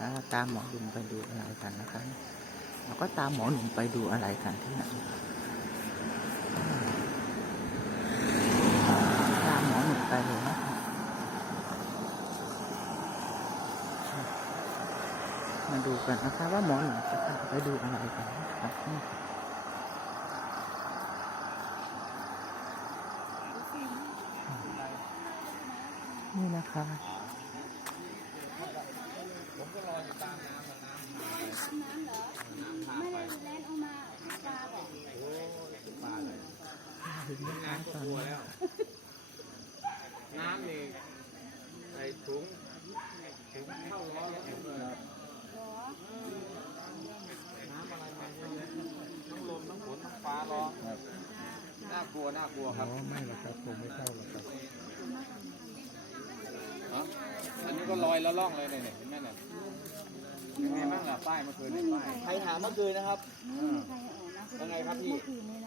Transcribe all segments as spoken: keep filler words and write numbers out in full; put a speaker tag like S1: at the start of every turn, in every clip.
S1: นะคะตามหมอหนุ่มไปดูอะไรกันนะคะเราก็ตามหมอหนุ่มไปดูอะไรกันที่ไหนตามหมอหนุ่มไปเลยนะคะมาดูกันนะคะว่าหมอหนุ่มจะพาไปดูอะไรกันนะคะนี่นะคะ
S2: ผมก็รออยู่ตามน้ำน้ำน้ำเหรอไม่ได้แล่นออกมาปลาบอกโอ้ปลาเลยน้ำก็กลัวแล้วน้ำนี่ไอ้ถุงถุงเข้าล้อแล้วเลยน้ำอะไรมาเนี่ยทั้งลมทั้งฝนทั้งฟ้าร้องน่ากลัวน่ากลัวครับไม่หรอกครับผมไม่เข้าหรอกครับอันนี้ก็ลอยแล้วล่องเลยเนี่ยเห็นไหมเนี่ยยังไงบ้างล่ะป้ายเมื่อคืนเนี่ยป้ายใครถามเมื่อคืนนะครับยังไงครับพี่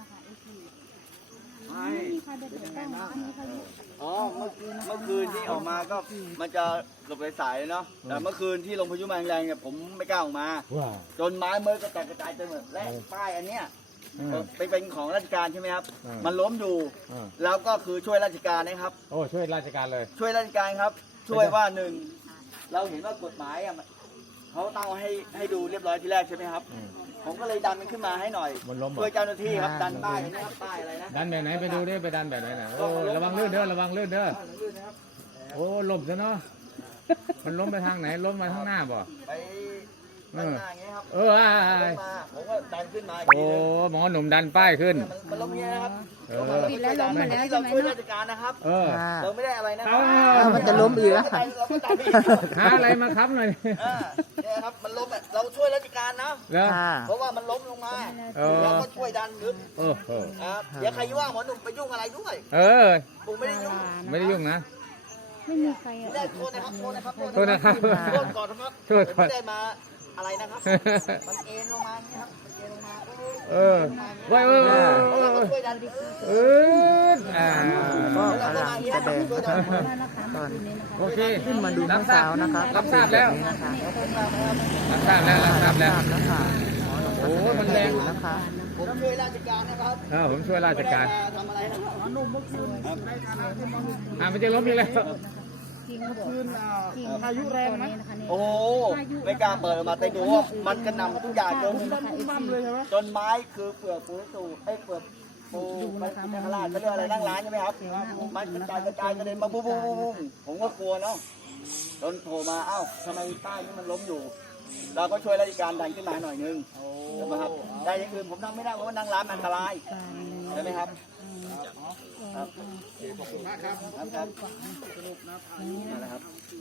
S2: ไม่มีใครไปเปิดกล้องอันนี้เขาอ๋อเมื่อเมื่อคืนที่ออกมาก็มันจะหลบสายๆเนาะแต่เมื่อคืนที่ลงพายุมาแรงๆเนี่ยผมไม่กล้าออกมาจนไม้เมื่อกระจายกระจายไปหมดและป้ายอันเนี้ยไปเป็นของราชการใช่ไหมครับมันล้มอยู่แล้วก็คือช่วยราชการนะครับโอ้ช่วยราชการเลยช่วยราชการครับช่วยว่าหนึ่งเราเห็นว่ากฎหมายอ่ะเขาตั้งให้ให้ดูเรียบร้อยที่แรกใช่ไหมครับผมก็เลยดันมันขึ้นมาให้หน่อยช่วยเจ้าหน้าที่ครับดันป้ายนี่ครับป้ายอะไรนะ
S3: ดันแบบไหนไปดูดิไปดันแบบไหนนะโอ้ระวังลื่นเด้อระวังลื่นเด้อโอ้ล้มซะเนาะมันล้มไปทางไหนล้มมาทางหน้าบ่
S2: ไปข้างหน้าอย่างเงี้ยครับ
S3: เออ
S2: ผมก็ดันขึ้นมา
S3: โอ้หมอหนุ่มดันป้ายขึ้น
S2: มันล้มเงี้ยนะครับ
S3: เออ
S2: ปิดแล้วล้มหมดแล้วใช่ไหมเราช่วยราชการนะครับเออเราไม่ได้อะไรนะ
S1: มันจะล้มอีกแล้วค่ะ
S3: หาอะไรมาค้ำหน่อย
S2: เนี่ยครับมันล้มเราช่วยราชการนะเพราะว่ามันล้มลงมาเราก็ช่วยดันลึกครับอย่าใครว่าหมอหนุ่มไปยุ่งอะไรด้วย
S3: เออ
S2: ผมไม่ได้ยุ่ง
S3: ไม่ได้ยุ่งนะ
S2: ไม่มีใครอ่ะโทษนะครับโทษนะครับ
S3: โทษนะครับ
S2: โทษก่อนนะครับ
S3: โทษก่อน
S2: ไม่ได้มาอะไรนะครับมันเอ็นลงมาเนี่ยครับเอ็นลงมา
S3: เออว้ายเออเอออ่า
S1: ก็กำลังแสดงนะคะตอน
S3: โอเค
S1: ขึ้นมาดูน้องสาวนะคะ
S3: รับทราบแล้วรับทราบแล้วรับทราบแล้ว
S1: นะคะ
S3: โอ้มันแรง
S1: นะคะ
S2: ผมช่วยราชการนะครับ
S3: เออผมช่วยราชการ
S2: ทำอะไรนะครับหนุ่มเมื่อคืนในฐานะที่มัน
S3: อ่ามันจะล้มอีกแล้ว
S2: จริงเมื่อคืนพายุแรงไหมโอ้ไม่กล้าเปิดมาแต่ดูว่ามันกระหน่ำทุกอย่างจนจนไม้คือเปลือกปูตูไอ้เปลือกปูมันเป็นขลาดเขาเรียกอะไรนั่งร้านใช่ไหมครับมันกระจายกระจายกระเด็นมาบุ้งบุ้งบุ้งผมก็กลัวเนาะจนโผล่มาเอ้าทำไมป้ายนี้มันล้มอยู่เราก็ช่วยราชการดันขึ้นมาหน่อยนึงใช่ไหมครับแต่อย่างอื่นผมนั่งไม่ได้เพราะว่านั่งร้านมันอันตรายใช่ไหมครับครับขอบคุณมากครับครับนี่แหละครับ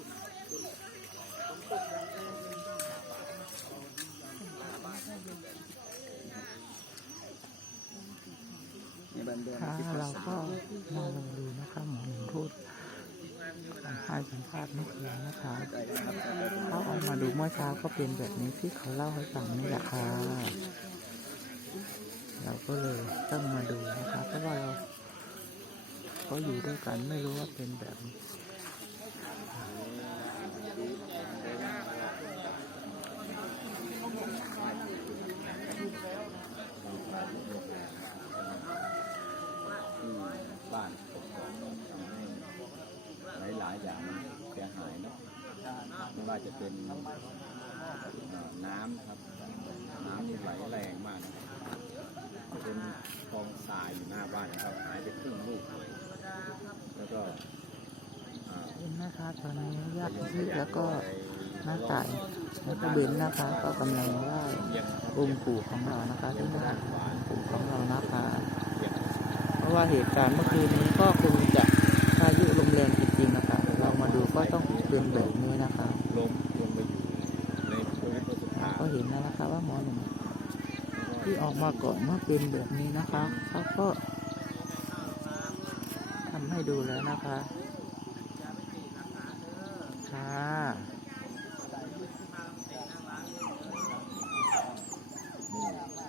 S1: ค่ะเราก็มาลองดูนะคะหมอหนุ่มพูดให้สัมภาษณ์เมื่อคืนนะคะเขาออกมาดูเมื่อเช้าก็เป็นแบบนี้ที่เขาเล่าให้ฟังนี่แหละค่ะเราก็เลยต้องมาดูนะคะเพราะว่าเราเขาอยู่ด้วยกันไม่รู้ว่าเป็นแบบนี้
S4: บ้านหลายๆอย่างเสียหายเนาะไม่ว่าจะเป็นน้ำนะครับน้ำที่ไหลแรงมากเป็นกองทรายอยู่หน้าบ้านนะครับหายไปครึ่งลูกเลยแล้วก็
S1: เห็นนะคะตอนนี้ญาติพี่แล้วก็หน้าต่ายแล้วก็เบนนะคะก็กำลังไหว้องค์ปู่ของเรานะคะที่หน้าปู่ของเรานะคะเพราะว่าเหตุการณ์เมื่อคืนนี้ก็คงจะพายุลมแรงจริงๆนะคะเรามาดูก็ต้องเป็นแบบนี้นะคะ
S4: ลมลงไปอยู่ในชีวิตประสบการณ์
S1: ก็เห็นแล้วนะคะว่าหมอหนุ่มที่ออกมาก่อนเมื่อเป็นแบบนี้นะคะเขาก็ทำให้ดูแล้วนะคะค่ะ